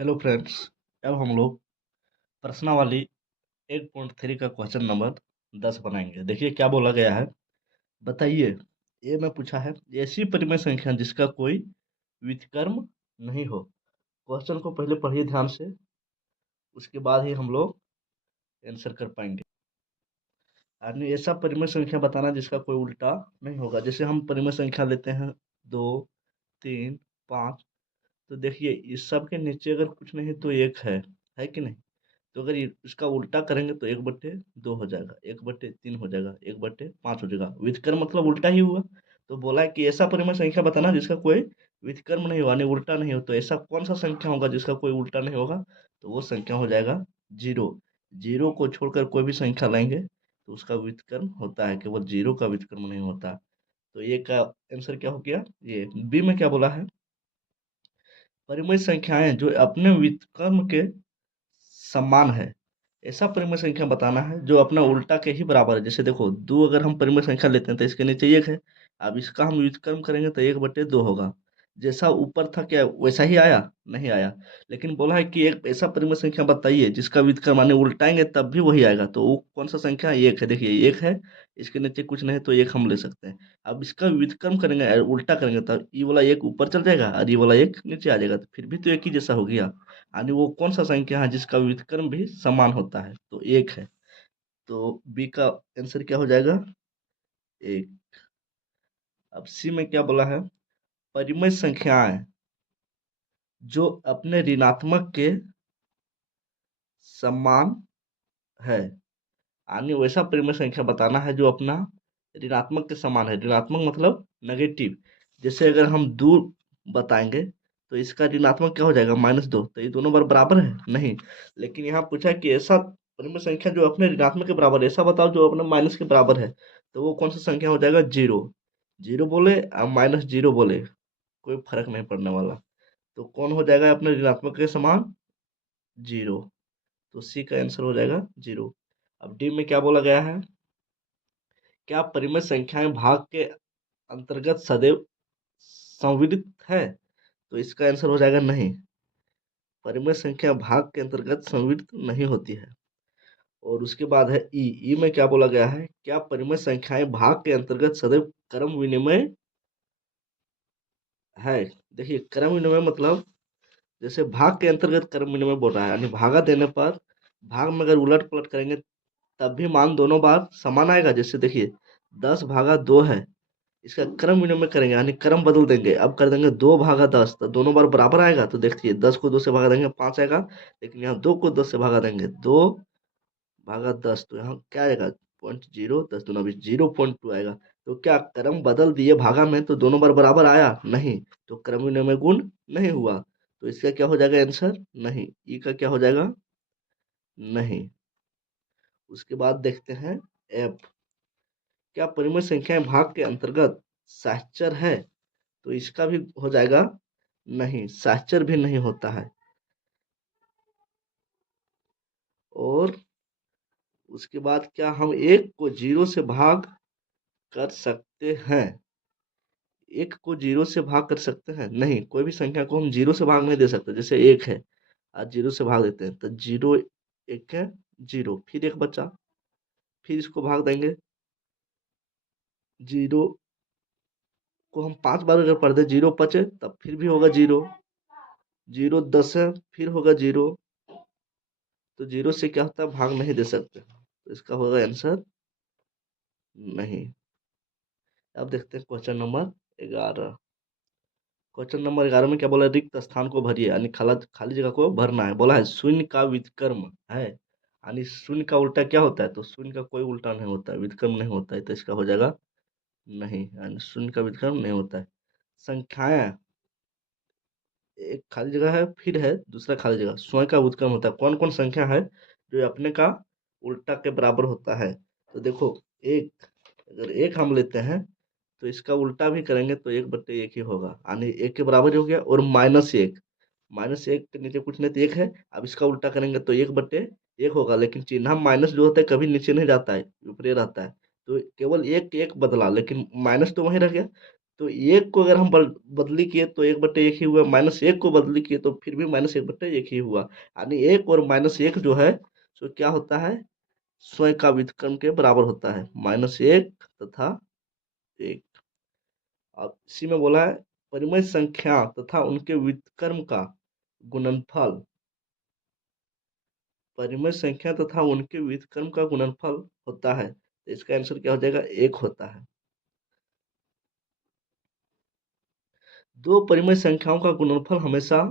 Hello friends. अब हम लोग प्रश्नावली 8.3 का क्वेश्चन नंबर 10 बनाएंगे। देखिए क्या बोला गया है। बताइए, ये में पूछा है ऐसी परिमेय संख्या जिसका कोई व्युत्क्रम नहीं हो। क्वेश्चन को पहले पढ़िए ध्यान से, उसके बाद ही हम लोग आंसर कर पाएंगे। यानी ऐसा परिमेय संख्या बताना जिसका कोई उल्टा नहीं होगा। जैसे हम परिमेय संख्या लेते हैं 2, 3, 5। तो देखिए इस सब के नीचे अगर कुछ नहीं तो एक है कि नहीं। तो अगर ये इसका उल्टा करेंगे तो 1/2 हो जाएगा, 1/3 हो जाएगा, 1/5 हो जाएगा। व्युत्क्रम मतलब उल्टा ही हुआ। तो बोला है कि ऐसा परिमेय संख्या बताना जिसका कोई व्युत्क्रम नहीं हो, यानी उल्टा नहीं हो। तो ऐसा कौन सा संख्या होगा जिसका कोई उल्टा नहीं होगा? तो वो संख्या हो जाएगा जीरो। जीरो को छोड़कर कोई भी संख्या लेंगे तो उसका व्युत्क्रम होता है, केवल जीरो का व्युत्क्रम नहीं होता। तो ये का आंसर क्या हो गया? ये बी में क्या बोला है? परिमेय संख्याएं जो अपने व्युत्क्रम के समान है, ऐसा परिमेय संख्या बताना है जो अपना उल्टा के ही बराबर है। जैसे देखो 2 अगर हम परिमेय संख्या लेते हैं तो इसके नीचे 1 है। अब इसका हम व्युत्क्रम करेंगे तो 1/2 होगा। जैसा ऊपर था क्या वैसा ही आया? नहीं आया। लेकिन बोला है कि एक ऐसा परिमेय संख्या बताइए जिसका व्युत्क्रम माने उल्टाएंगे तब भी वही आएगा। तो वो कौन सा संख्या? 1 है। देखिए 1 है, इसके नीचे कुछ नहीं तो 1 हम ले सकते हैं। अब इसका व्युत्क्रम करेंगे उल्टा करेंगे तो ये वाला 1 ऊपर चल जाएगा और ये वाला 1 नीचे आ जाएगा, तो फिर भी तो एक ही जैसा हो गया। यानी वो कौन सा संख्या है जिसका व्युत्क्रम भी समान होता है? तो 1 है। तो बी का आंसर क्या हो जाएगा? 1। अब सी में क्या बोला है? परिमेय संख्याएं जो अपने ऋणात्मक के समान है, यानी वैसा परिमेय संख्या बताना है जो अपना ऋणात्मक के समान है। ऋणात्मक मतलब नेगेटिव। जैसे अगर हम 2 बताएंगे तो इसका ऋणात्मक क्या हो जाएगा? -2। तो ये दोनों बार बराबर है? नहीं। लेकिन यहाँ पूछा है कि ऐसा परिमेय संख्या जो अपने ऋणात्मक के बराबर है, ऐसा बताओ जो अपने माइनस के बराबर है। तो वो कौन सा संख्या हो जाएगा? जीरो। जीरो बोले और -0 बोले कोई फर्क नहीं पड़ने वाला। तो कौन हो जाएगा अपने ऋणात्मक के समान? जीरो। तो सी का आंसर हो जाएगा जीरो। अब डी में क्या बोला गया है? क्या परिमेय संख्याएं भाग के अंतर्गत सदैव संविलित है? तो इसका आंसर हो जाएगा नहीं। परिमेय संख्या भाग के अंतर्गत संविलित नहीं होती है। और उसके बाद है ई। ई में क्या बोला गया है? क्या परिमेय संख्याएं भाग के अंतर्गत सदैव क्रम विनिमय है? देखिए क्रम विनिमय मतलब जैसे भाग के अंतर्गत क्रम विनिमय बोल रहा है, यानी भागा देने पर भाग में अगर उलट पलट करेंगे तब भी मान दोनों बार समान आएगा। जैसे देखिए 10/2 है, इसका क्रम विनिमय करेंगे यानी क्रम बदल देंगे। अब कर देंगे 2/10, तो दोनों बार बराबर आएगा। तो देखिए 10 को 2 से भागा देंगे 5 आएगा। लेकिन यहाँ 2 को 10 से भागा देंगे 2/10, तो यहाँ क्या आएगा? 0.0, 10 दूना 20, 0.2 आएगा। तो क्या क्रम बदल दिए भागा में तो दोनों बार बराबर आया? नहीं। तो क्रम विनिमय गुण नहीं हुआ। तो इसका क्या हो जाएगा आंसर? नहीं। ई का क्या हो जाएगा? नहीं। उसके बाद देखते हैं एफ। क्या परिमेय संख्याएं भाग के अंतर्गत सहचर है? तो इसका भी हो जाएगा नहीं, सहचर भी नहीं होता है। और उसके बाद क्या हम 1 को 0 से भाग कर सकते हैं? 1 को 0 से भाग कर सकते हैं? नहीं, कोई भी संख्या को हम 0 से भाग नहीं दे सकते। जैसे 1 है, आज 0 से भाग देते हैं तो 0 1 है 0, फिर 1 बचा, फिर इसको भाग देंगे। 0 को हम 5 बार अगर पढ़ दें 0 बचे तब फिर भी होगा 0। 0 10 है, फिर होगा 0। तो 0 से क्या होता है? भाग नहीं दे सकते। तो इसका होगा आंसर नहीं। अब देखते हैं क्वेश्चन नंबर 11। क्वेश्चन नंबर 11 में क्या बोला है? रिक्त स्थान को भरिए, यानी खाली जगह को भरना है। बोला है शून्य का व्युत्क्रम है, यानी शून्य का उल्टा क्या होता है? तो शून्य का कोई उल्टा नहीं होता है, व्युत्क्रम नहीं होता है। तो इसका हो जाएगा नहीं, यानी शून्य का व्युत्क्रम नहीं होता है। संख्याएं, एक खाली जगह है फिर है दूसरा खाली जगह, स्वयं का व्युत्क्रम होता है। कौन कौन संख्या है जो अपने का उल्टा के बराबर होता है? तो देखो एक, अगर एक हम लेते हैं तो इसका उल्टा भी करेंगे तो 1/1 ही होगा, यानी 1 के बराबर ही हो गया। और -1, -1 के नीचे कुछ नहीं तो 1 है। अब इसका उल्टा करेंगे तो 1/1 होगा। लेकिन चिन्ह माइनस जो होता है कभी नीचे नहीं जाता है, ऊपर ही रहता है। तो केवल एक एक बदला, लेकिन माइनस तो वहीं रह गया। तो एक को अगर हम बदली किए तो 1/1 ही हुआ, -1 को बदली किए तो फिर भी -1/1 ही हुआ। यानी 1 और -1 जो है सो क्या होता है, स्वयं का व्युत्क्रम के बराबर होता है, -1 तथा 1। अब इसी में बोला है परिमेय संख्या तथा उनके व्युत्क्रम का गुणनफल, परिमेय संख्या तथा उनके व्युत्क्रम का गुणनफल होता है, तो इसका आंसर क्या हो जाएगा, 1 होता है। दो परिमेय संख्याओं का गुणनफल हमेशा,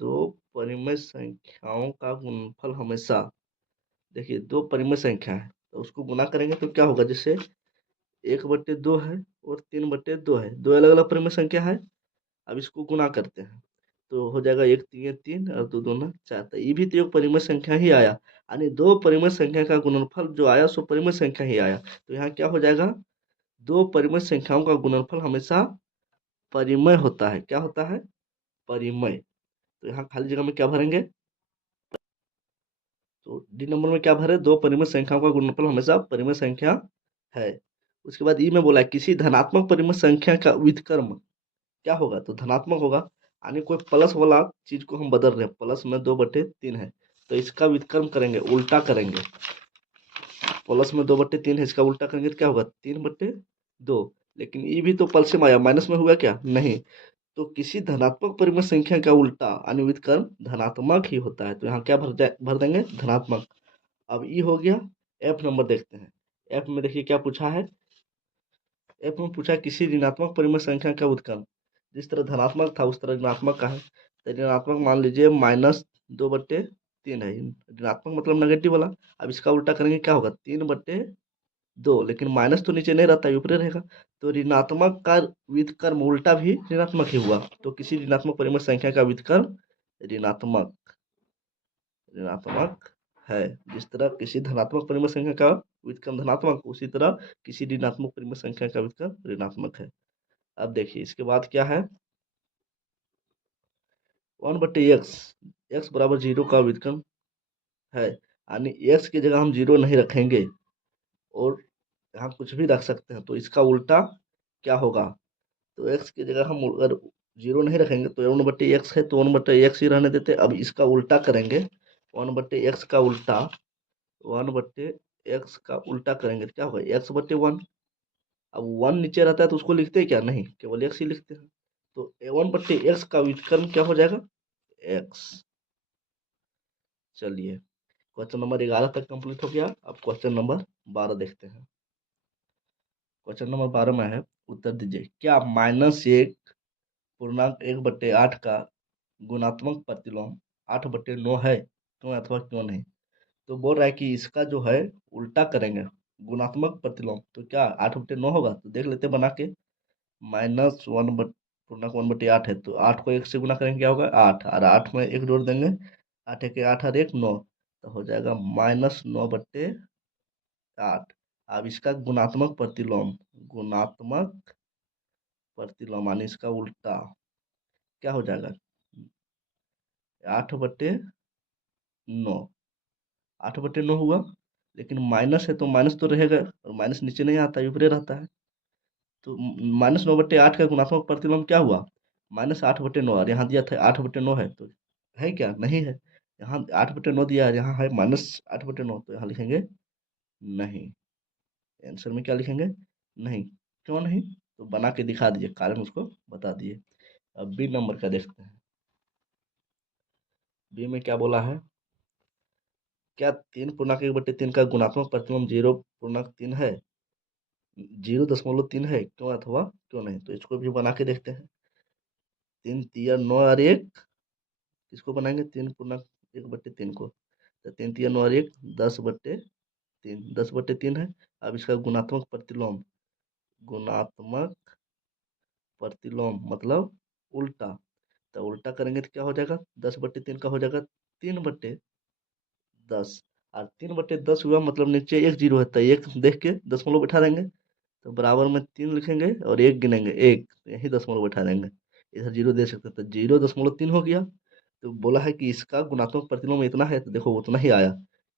दो परिमेय संख्याओं का गुणनफल हमेशा, देखिए दो परिमेय संख्या है तो उसको गुना करेंगे तो क्या होगा, जैसे 1/2 है और 3/2 है, दो अलग अलग परिमेय संख्या है। अब इसको गुना करते हैं तो हो जाएगा 1 3 3 और 2 दूना 4, तो ये भी तो एक परिमेय संख्या ही आया। यानी दो परिमेय संख्या का गुणनफल जो आया सो परिमेय संख्या ही आया, तो यहाँ क्या हो जाएगा, दो परिमेय संख्याओं का गुणनफल हमेशा परिमेय होता है। क्या होता है, परिमेय। तो यहाँ खाली जगह में क्या भरेंगे, तो डी नंबर में क्या भरे, दो परिमेय संख्याओं का गुणनफल हमेशा परिमेय संख्या है। उसके बाद ई में बोला है किसी धनात्मक परिमेय संख्या का व्युत्क्रम क्या होगा, तो धनात्मक होगा। यानी कोई प्लस वाला चीज को हम बदल रहे हैं, प्लस में 2/3 है तो इसका व्युत्क्रम करेंगे, उल्टा करेंगे। प्लस में 2/3 है, इसका उल्टा करेंगे तो क्या होगा, 3/2। लेकिन ये भी तो पल से आया, माइनस में हुआ क्या, नहीं। तो किसी धनात्मक परिमेय संख्या का उल्टा यानी व्युत्क्रम धनात्मक ही होता है, तो यहाँ क्या भर देंगे, धनात्मक। अब ई हो गया। एफ नंबर देखते हैं। एफ में देखिए क्या पूछा है, एफ में पूछा है किसी ऋणात्मक परिमेय संख्या का व्युत्क्रम, जिस तरह धनात्मक था उस तरह ऋणात्मक का है। तो ऋणात्मक मान लीजिए -2/3 है, ऋणात्मक मतलब नेगेटिव वाला। अब इसका उल्टा करेंगे क्या होगा, 3/2, लेकिन माइनस तो नीचे नहीं रहता, ऊपर रहेगा। तो ऋणात्मक का व्युत्क्रम उल्टा भी ऋणात्मक ही हुआ, तो किसी ऋणात्मक परिमेय संख्या का व्युत्क्रम ऋणात्मक, ऋणात्मक है। जिस तरह किसी धनात्मक परिमेय संख्या का व्युत्क्रम धनात्मक, उसी तरह किसी ऋणात्मक परिमेय संख्या का व्युत्क्रम ऋणात्मक है। अब देखिए इसके बाद क्या है, 1/x, x बराबर 0 का व्युत्क्रम है। यानी x की जगह हम 0 नहीं रखेंगे और यहाँ कुछ भी रख सकते हैं, तो इसका उल्टा क्या होगा, तो x की जगह हम अगर 0 नहीं रखेंगे तो 1/x है तो 1/x ही रहने देते। अब इसका उल्टा करेंगे, 1/x का उल्टा, 1/x का उल्टा करेंगे तो क्या होगा, x/1। अब 1 नीचे रहता है तो उसको लिखते हैं क्या, नहीं, केवल x ही लिखते हैं। तो 1/x का व्युत्क्रम क्या हो जाएगा, x। चलिए क्वेश्चन नंबर 11 तक कंप्लीट हो गया। अब क्वेश्चन नंबर 12 देखते हैं। क्वेश्चन नंबर 12 में है, उत्तर दीजिए क्या -1 पूर्णांक 1/8 का गुणात्मक प्रतिलोम 8/9 है, क्यों अथवा क्यों नहीं। तो बोल रहा है कि इसका जो है उल्टा करेंगे, गुणात्मक प्रतिलोम, तो क्या 8/9 होगा, तो देख लेते हैं बना के। -1 पूर्णांक 1/8 है तो 8 को 1 से गुना करेंगे क्या होगा, 8, और 8 में 1 जोड़ देंगे, 8 1 8 और 1 9, तो हो जाएगा -9/8। अब इसका गुणात्मक प्रतिलोम, गुणात्मक प्रतिलोम यानी इसका उल्टा क्या हो जाएगा, 8/9, 8/9 हुआ। लेकिन माइनस है तो माइनस तो रहेगा, और माइनस नीचे नहीं आता, ऊपरे रहता है। तो -9/8 का गुणात्मक प्रतिलोम क्या हुआ, -8/9, और यहाँ दिया था 8/9 है, तो है क्या, नहीं है। यहाँ 8/9 दिया है, यहाँ है -8/9, तो यहाँ लिखेंगे नहीं। आंसर में क्या लिखेंगे, नहीं। क्यों नहीं, तो बना के दिखा दीजिए, कारण उसको बता दिए। अब बी नंबर का देखते हैं। बी में क्या बोला है, क्या 3 पूर्णांक 1/3 का गुणात्मक प्रतिलोम 0.3 है, 0.3 है, क्यों अथवा क्यों नहीं। तो इसको भी बना के देखते हैं। 3 3 9 और 1, किसको बनाएंगे, 3 पूर्णांक 1/3 को, तो 3 3 9 और 1 10/3, 10/3 है। अब इसका गुणात्मक प्रतिलोम, गुणात्मक प्रतिलोम मतलब उल्टा, तो उल्टा करेंगे तो क्या हो जाएगा, 10/3 का हो जाएगा 3/10, और 3/10 हुआ मतलब नीचे एक जीरो है तो एक देख के दशमलव बैठा देंगे, तो बराबर में 3 लिखेंगे और एक गिनेंगे, एक, तो यही दशमलव बैठा देंगे। इधर जीरो दे सकते हैं, तो 0.3 हो गया। तो बोला है कि इसका गुणात्मक प्रतिलोम इतना है, तो देखो उतना ही आया।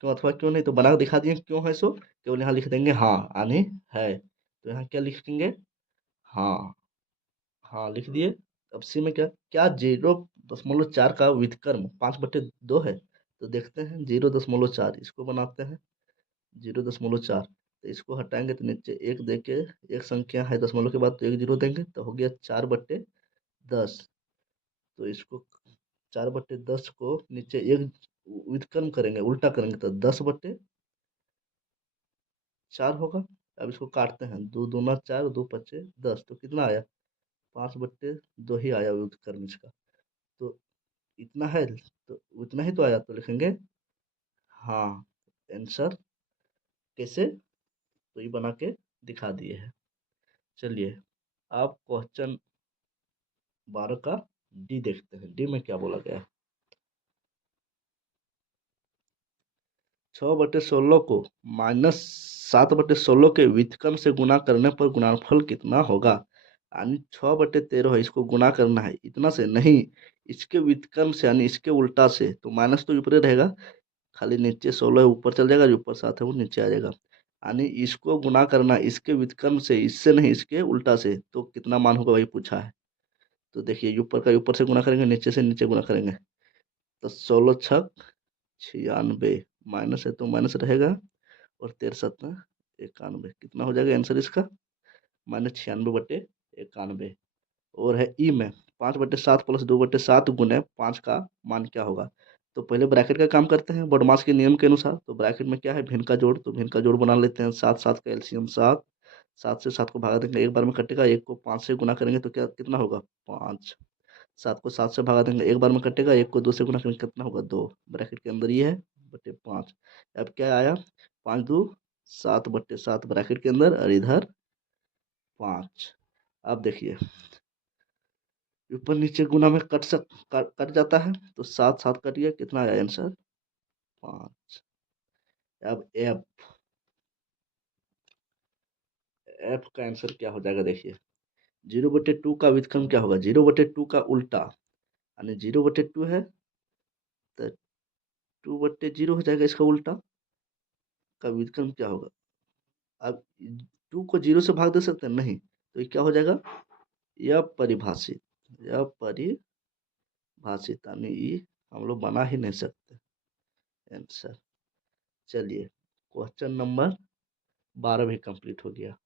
क्यों अथवा क्यों नहीं, तो बना के दिखा दिए क्यों है, सो केवल यहाँ लिख देंगे हाँ यानी है। तो यहाँ क्या लिखेंगे? हाँ, हाँ लिख दिए। अब सी में क्या क्या 0.4 का व्युत्क्रम 5/2 है? तो देखते हैं 0.4 इसको बनाते हैं 0.4। तो इसको हटाएंगे तो नीचे एक दे के, एक संख्या है दशमलव के बाद तो एक जीरो देंगे तो हो गया 4/10। तो इसको 4/10 को नीचे एक व्युत्क्रम करेंगे, उल्टा करेंगे तो 10/4 होगा। अब इसको काटते हैं, दो दूना 4, दो पच्चे 10, तो कितना आया? 5/2 ही आया व्युत्क्रम इसका। तो इतना है, तो उतना ही तो आया, तो लिखेंगे हाँ आंसर। कैसे? तो ये बना के दिखा दिए हैं। चलिए आप क्वेश्चन 12 का डी देखते हैं। डी में क्या बोला गया है? 6/16 को -7/16 के व्युत्क्रम से गुणा करने पर गुणनफल कितना होगा? यानी 6/13 है, इसको गुणा करना है, इतना से नहीं, इसके व्युत्क्रम से यानी इसके उल्टा से। तो माइनस तो ऊपर रहेगा, खाली नीचे 16 ऊपर चल जाएगा, जो ऊपर 7 है वो नीचे आ जाएगा। यानी इसको गुणा करना इसके व्युत्क्रम से, इससे नहीं इसके उल्टा से। तो कितना मान होगा वही पूछा है। तो देखिए ऊपर का ऊपर से गुणा करेंगे, नीचे से नीचे गुणा करेंगे, तो 16×6 96, माइनस है तो माइनस रहेगा, और 13×7 91, कितना हो जाएगा आंसर इसका? -96/91। और है ई में 5/7 प्लस 2/7 गुने 5 का मान क्या होगा? तो पहले ब्रैकेट का काम करते हैं बॉडमास के नियम के अनुसार। तो ब्रैकेट में क्या है? भिन्न का जोड़, तो भिन्न का जोड़ बना लेते हैं। 7 का एलसीएम 7, 7 से 7 को भागा देंगे, एक बार में कटेगा, एक को 5 से गुना करेंगे तो क्या कितना होगा? 5। 7 को 7 से भगा देंगे, एक बार में कटेगा, एक को 2 से गुना करेंगे कितना होगा? 2। ब्रैकेट के अंदर ये है बटे 5। अब क्या आया? 5×2 7/7 ब्रैकेट के अंदर, और इधर 5। अब देखिए ऊपर नीचे गुना में कट जाता है, तो 7 7 कट गया, कितना आया आंसर? 5। अब एफ का आंसर क्या हो जाएगा? देखिए 0/2 का व्युत्क्रम क्या होगा? 0/2 का उल्टा, यानी 0/2 है तो 2/0 हो जाएगा, इसका उल्टा का व्युत्क्रम क्या होगा? अब 2 को 0 से भाग दे सकते हैं? नहीं, तो ये क्या हो जाएगा? यह परिभाषित, यह परिभाषित, यानी ये हम लोग बना ही नहीं सकते आंसर। चलिए क्वेश्चन नंबर 12 भी कंप्लीट हो गया।